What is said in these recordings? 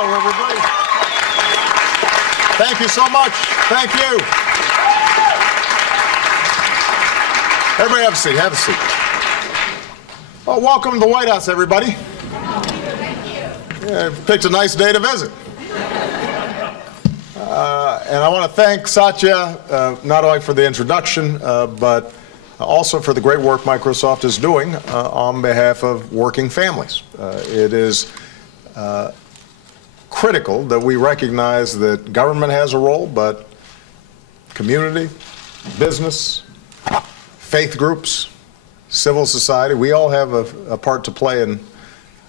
Hello, everybody. Thank you so much. Thank you. Everybody have a seat. Have a seat. Well, welcome to the White House, everybody. Thank you. Yeah, picked a nice day to visit. And I want to thank Satya not only for the introduction, but also for the great work Microsoft is doing on behalf of working families. It is critical that we recognize that government has a role, but community, business, faith groups, civil society, we all have a part to play in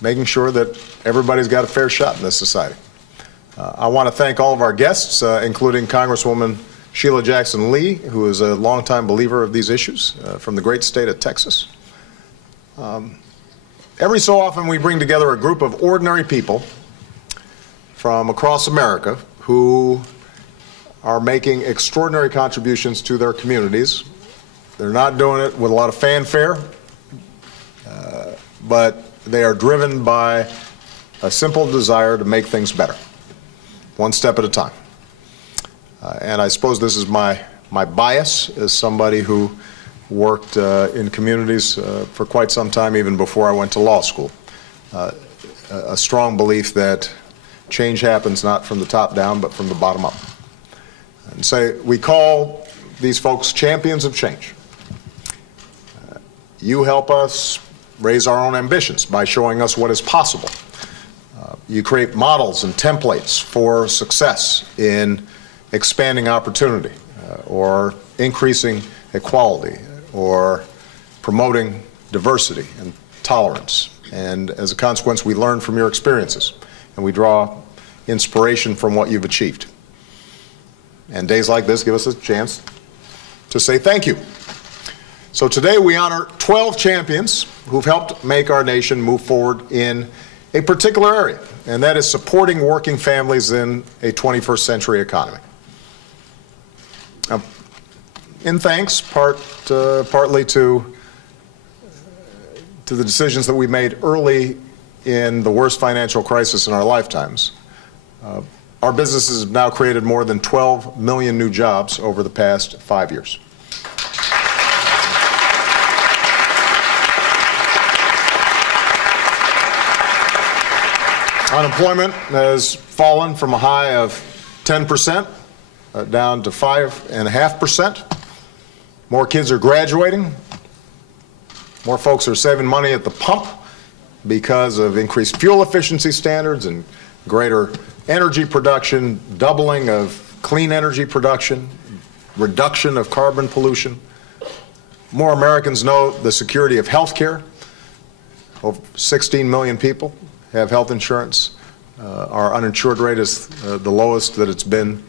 making sure that everybody's got a fair shot in this society. I want to thank all of our guests, including Congresswoman Sheila Jackson Lee, who is a longtime believer of these issues from the great state of Texas. Every so often we bring together a group of ordinary people from across America who are making extraordinary contributions to their communities. They're not doing it with a lot of fanfare, but they are driven by a simple desire to make things better, one step at a time. And I suppose this is my bias as somebody who worked in communities for quite some time, even before I went to law school. A strong belief that change happens not from the top down, but from the bottom up. And so we call these folks champions of change. You help us raise our own ambitions by showing us what is possible. You create models and templates for success in expanding opportunity or increasing equality or promoting diversity and tolerance. And as a consequence, we learn from your experiences and we draw inspiration from what you've achieved. And days like this give us a chance to say thank you. So today we honor 12 champions who've helped make our nation move forward in a particular area, and that is supporting working families in a 21st century economy. In thanks, partly to the decisions that we made early in the worst financial crisis in our lifetimes, our businesses have now created more than 12 million new jobs over the past 5 years. Unemployment has fallen from a high of 10% down to 5.5%. More kids are graduating. More folks are saving money at the pump because of increased fuel efficiency standards and greater energy production, doubling of clean energy production, reduction of carbon pollution. More Americans know the security of health care. Over 16 million people have health insurance. Our uninsured rate is the lowest that it's been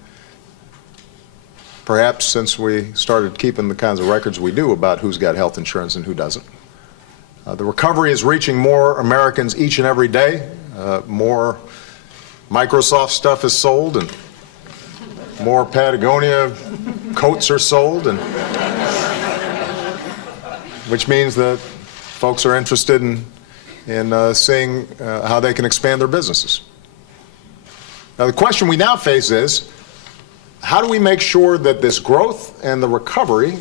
perhaps since we started keeping the kinds of records we do about who's got health insurance and who doesn't. The recovery is reaching more Americans each and every day. More Microsoft stuff is sold and more Patagonia coats are sold, and which means that folks are interested in seeing how they can expand their businesses. Now, the question we now face is, how do we make sure that this growth and the recovery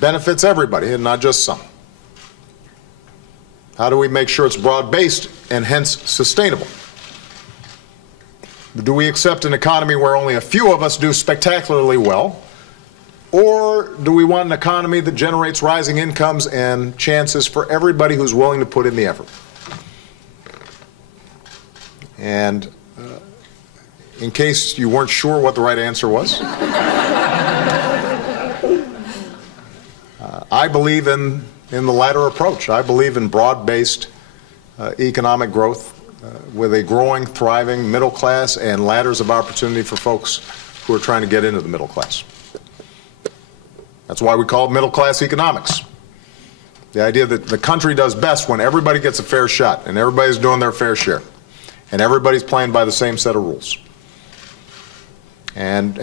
benefits everybody and not just some? How do we make sure it's broad-based and hence sustainable? Do we accept an economy where only a few of us do spectacularly well? Or do we want an economy that generates rising incomes and chances for everybody who's willing to put in the effort? And in case you weren't sure what the right answer was, I believe in the latter approach. I believe in broad-based economic growth with a growing, thriving middle class and ladders of opportunity for folks who are trying to get into the middle class. That's why we call it middle class economics. The idea that the country does best when everybody gets a fair shot and everybody's doing their fair share and everybody's playing by the same set of rules. And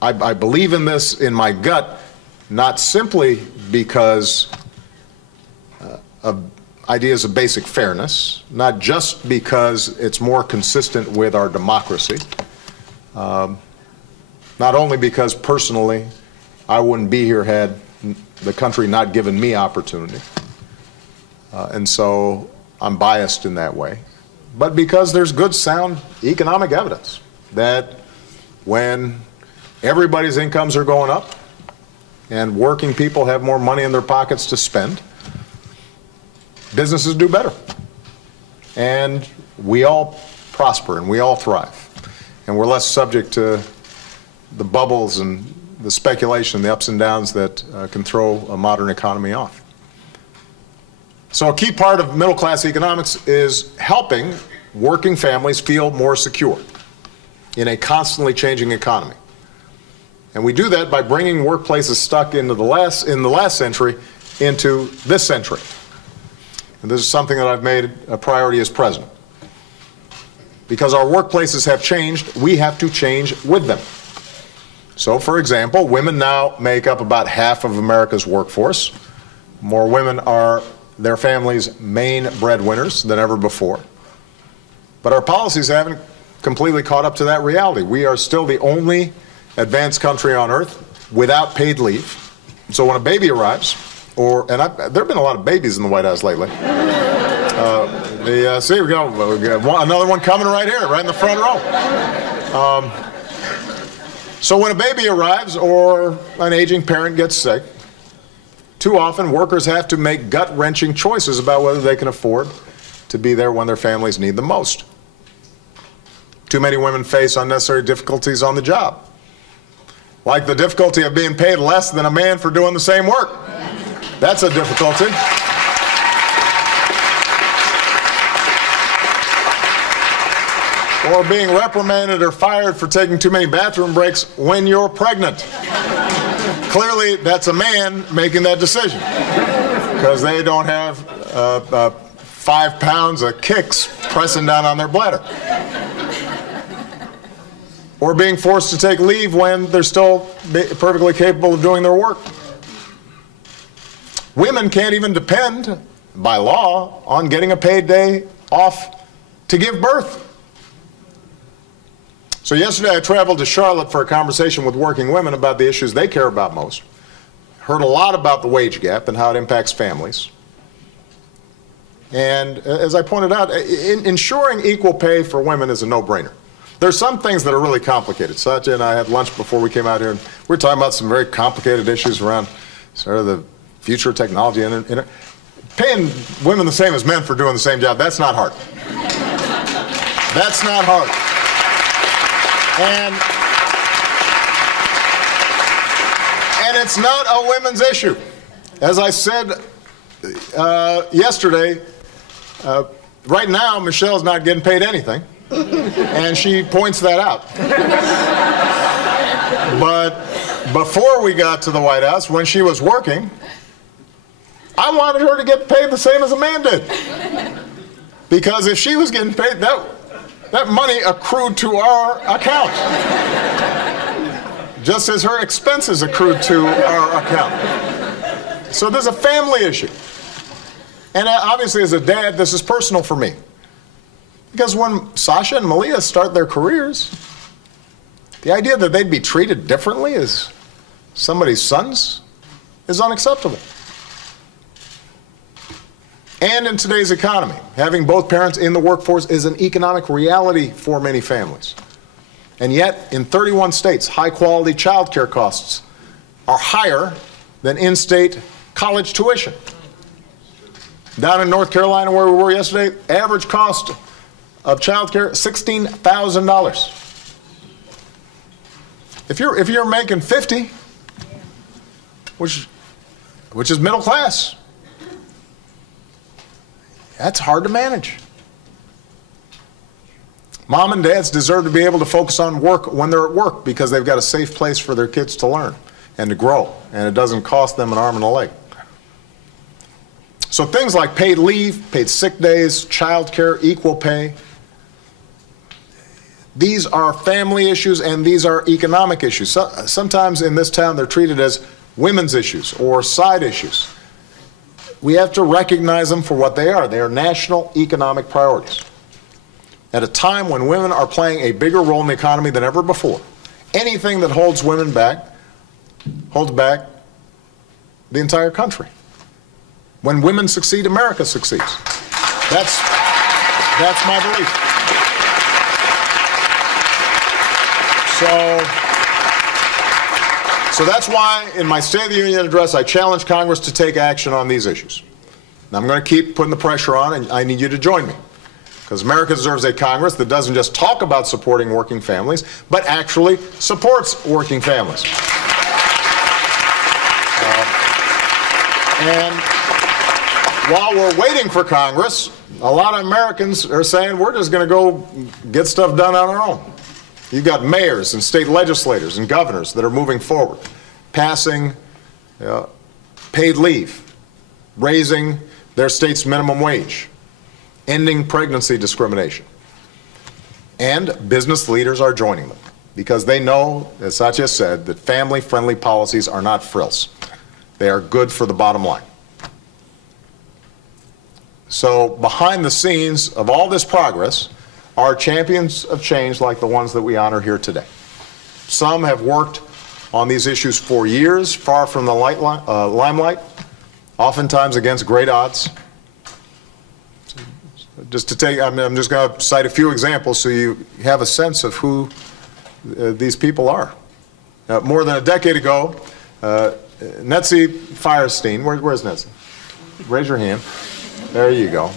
I believe in this in my gut, not simply because of ideas of basic fairness, not just because it's more consistent with our democracy, not only because personally I wouldn't be here had the country not given me opportunity, and so I'm biased in that way, but because there's good, sound economic evidence that when everybody's incomes are going up and working people have more money in their pockets to spend, businesses do better, and we all prosper and we all thrive, and we're less subject to the bubbles and the speculation, the ups and downs that can throw a modern economy off. So a key part of middle-class economics is helping working families feel more secure in a constantly changing economy. And we do that by bringing workplaces stuck in the last century into this century. And this is something that I've made a priority as president. Because our workplaces have changed, we have to change with them. So, for example, women now make up about half of America's workforce. More women are their families' main breadwinners than ever before. But our policies haven't completely caught up to that reality. We are still the only advanced country on earth without paid leave. So when a baby arrives, there have been a lot of babies in the White House lately. See, we got another one coming right here, right in the front row. So when a baby arrives or an aging parent gets sick, too often workers have to make gut-wrenching choices about whether they can afford to be there when their families need them most. Too many women face unnecessary difficulties on the job, like the difficulty of being paid less than a man for doing the same work. That's a difficulty. Or being reprimanded or fired for taking too many bathroom breaks when you're pregnant. Clearly, that's a man making that decision, because they don't have 5 pounds of kicks pressing down on their bladder. Or being forced to take leave when they're still perfectly capable of doing their work. Women can't even depend, by law, on getting a paid day off to give birth. So yesterday I traveled to Charlotte for a conversation with working women about the issues they care about most. Heard a lot about the wage gap and how it impacts families. And as I pointed out, ensuring equal pay for women is a no-brainer. There's some things that are really complicated. Satya and I had lunch before we came out here, and we were talking about some very complicated issues around sort of the future of technology. And paying women the same as men for doing the same job, that's not hard. That's not hard. And it's not a women's issue. As I said yesterday, right now Michelle's not getting paid anything, and she points that out. But before we got to the White House, when she was working, I wanted her to get paid the same as a man did. Because if she was getting paid, that money accrued to our account, just as her expenses accrued to our account. So there's a family issue. And obviously as a dad, this is personal for me. Because when Sasha and Malia start their careers, the idea that they'd be treated differently as somebody's sons is unacceptable. And in today's economy, having both parents in the workforce is an economic reality for many families. And yet, in 31 states, high-quality child care costs are higher than in-state college tuition. Down in North Carolina, where we were yesterday, average cost of child care, $16,000. If you're making 50, which is middle class, that's hard to manage. Mom and dads deserve to be able to focus on work when they're at work, because they've got a safe place for their kids to learn and to grow, and it doesn't cost them an arm and a leg. So things like paid leave, paid sick days, child care, equal pay, these are family issues and these are economic issues. Sometimes in this town they're treated as women's issues or side issues. we have to recognize them for what they are. They are national economic priorities. At a time when women are playing a bigger role in the economy than ever before, anything that holds women back holds back the entire country. When women succeed, America succeeds. That's my belief. So that's why in my State of the Union address I challenge Congress to take action on these issues. And I'm going to keep putting the pressure on, and I need you to join me. Because America deserves a Congress that doesn't just talk about supporting working families, but actually supports working families. And while we're waiting for Congress, a lot of Americans are saying we're just going to go get stuff done on our own. You've got mayors and state legislators and governors that are moving forward, passing paid leave, raising their state's minimum wage, ending pregnancy discrimination. And business leaders are joining them because they know, as Satya said, that family-friendly policies are not frills. They are good for the bottom line. So behind the scenes of all this progress are champions of change like the ones that we honor here today. Some have worked on these issues for years, far from the limelight, oftentimes against great odds. Just to take, I'm just going to cite a few examples so you have a sense of who these people are. More than a decade ago, Netzi Firestein, where's Netzi? Raise your hand. There you go.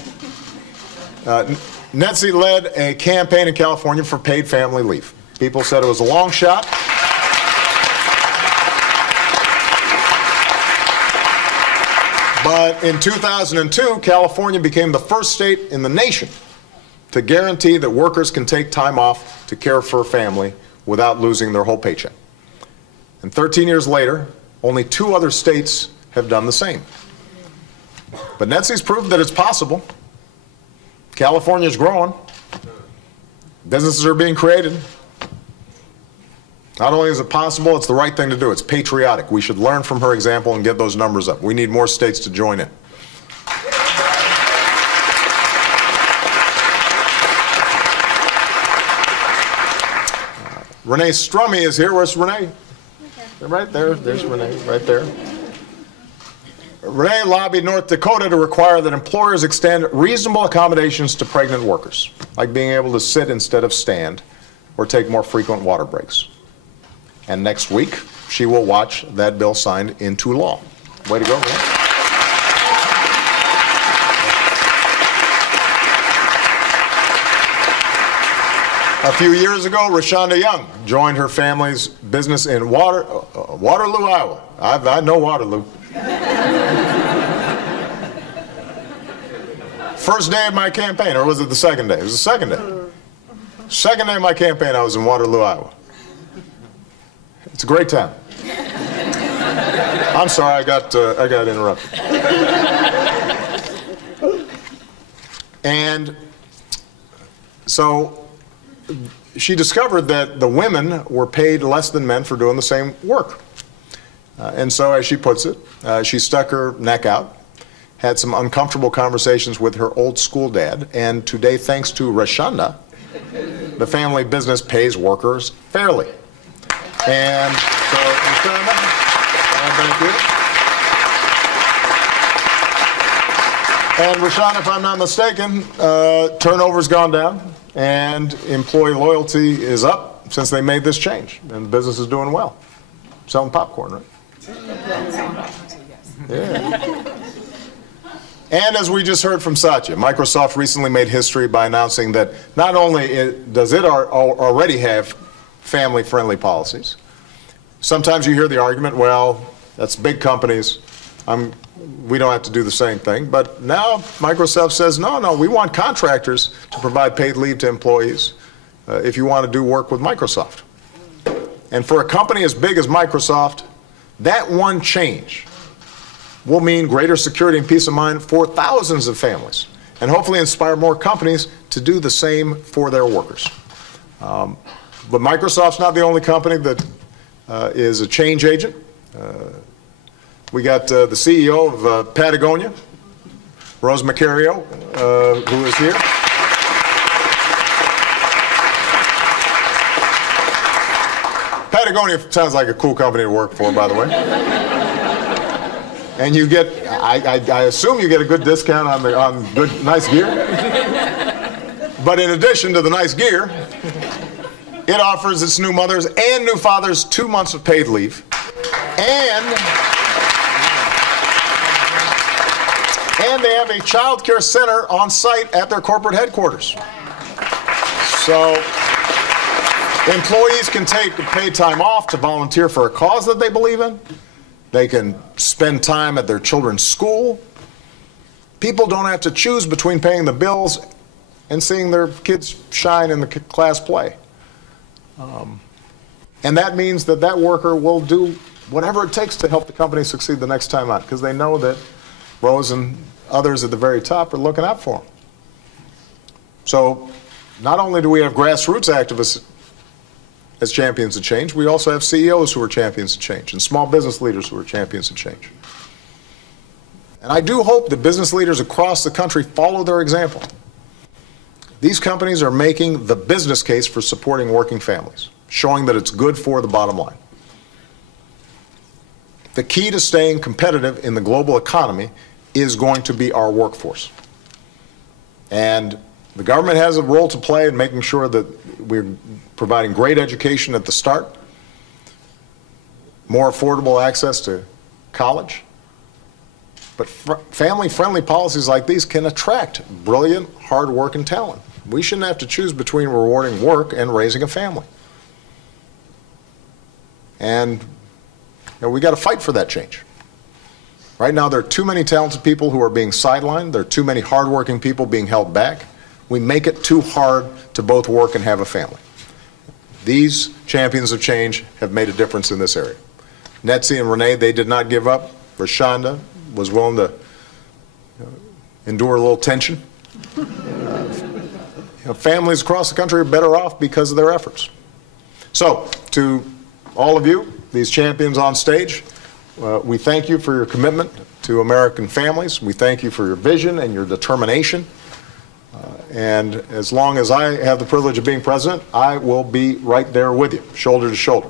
Netzi led a campaign in California for paid family leave. People said it was a long shot. But in 2002, California became the first state in the nation to guarantee that workers can take time off to care for a family without losing their whole paycheck. And 13 years later, only 2 other states have done the same. But Netzi's proved that it's possible. California's growing. Businesses are being created. Not only is it possible, it's the right thing to do. It's patriotic. We should learn from her example and get those numbers up. We need more states to join in. Renee Strummy is here. Where's Renee? Right there. There's Renee, right there. Renee lobbied North Dakota to require that employers extend reasonable accommodations to pregnant workers, like being able to sit instead of stand or take more frequent water breaks. And next week, she will watch that bill signed into law. Way to go, Renee. A few years ago, Rashonda Young joined her family's business in Waterloo, Iowa. I know Waterloo. First day of my campaign, or was it the second day? It was the second day. Second day of my campaign, I was in Waterloo, Iowa. It's a great town. I'm sorry, I got interrupted. And so she discovered that the women were paid less than men for doing the same work. And so, as she puts it, she stuck her neck out, had some uncomfortable conversations with her old school dad, and today, thanks to Rashonda, the family business pays workers fairly. And so, Rashonda, thank you. And Rashonda, if I'm not mistaken, turnover's gone down, and employee loyalty is up since they made this change, and the business is doing well. Selling popcorn, right? Yeah. And as we just heard from Satya, Microsoft recently made history by announcing that not only does it already have family-friendly policies, sometimes you hear the argument, well, that's big companies, we don't have to do the same thing. But now Microsoft says, no, we want contractors to provide paid leave to employees if you want to do work with Microsoft. And for a company as big as Microsoft, that one change will mean greater security and peace of mind for thousands of families, and hopefully inspire more companies to do the same for their workers. But Microsoft's not the only company that is a change agent. We got the CEO of Patagonia, Rose Macario, who is here. Patagonia sounds like a cool company to work for, by the way. And you get, I assume you get a good discount on good, nice gear. But in addition to the nice gear, it offers its new mothers and new fathers 2 months of paid leave. And they have a child care center on site at their corporate headquarters. So employees can take paid time off to volunteer for a cause that they believe in. They can spend time at their children's school. People don't have to choose between paying the bills and seeing their kids shine in the class play. And that means that that worker will do whatever it takes to help the company succeed the next time out, because they know that Rose and others at the very top are looking out for them. So not only do we have grassroots activists as champions of change, we also have CEOs who are champions of change and small business leaders who are champions of change. And I do hope that business leaders across the country follow their example. These companies are making the business case for supporting working families, showing that it's good for the bottom line. The key to staying competitive in the global economy is going to be our workforce. And the government has a role to play in making sure that we're providing great education at the start, more affordable access to college. But family-friendly policies like these can attract brilliant, hard-working talent. We shouldn't have to choose between rewarding work and raising a family. And we got to fight for that change. Right now, there are too many talented people who are being sidelined. There are too many hardworking people being held back. We make it too hard to both work and have a family. These champions of change have made a difference in this area. Netzi and Renee, they did not give up. Rashonda was willing to endure a little tension. Families across the country are better off because of their efforts. So, to all of you, these champions on stage, we thank you for your commitment to American families. We thank you for your vision and your determination. And as long as I have the privilege of being president, I will be right there with you, shoulder to shoulder.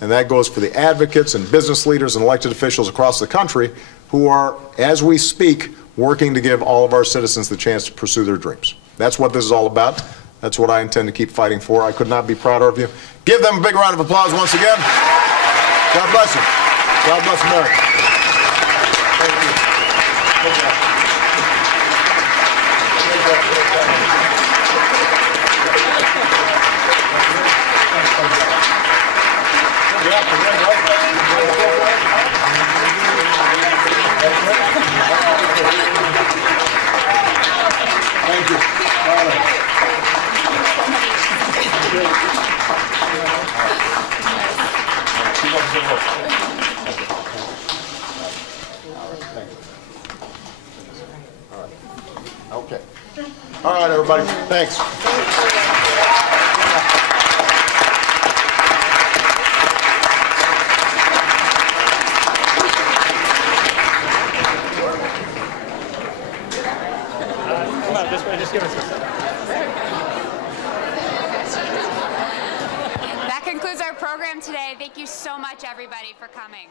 And that goes for the advocates and business leaders and elected officials across the country who are, as we speak, working to give all of our citizens the chance to pursue their dreams. That's what this is all about. That's what I intend to keep fighting for. I could not be prouder of you. Give them a big round of applause once again. God bless you. God bless America. Thank you. Good job. Thank you. Okay. All right, everybody. Thanks. Come on, this way. Just give us a second. That concludes our program today. Thank you so much, everybody, for coming.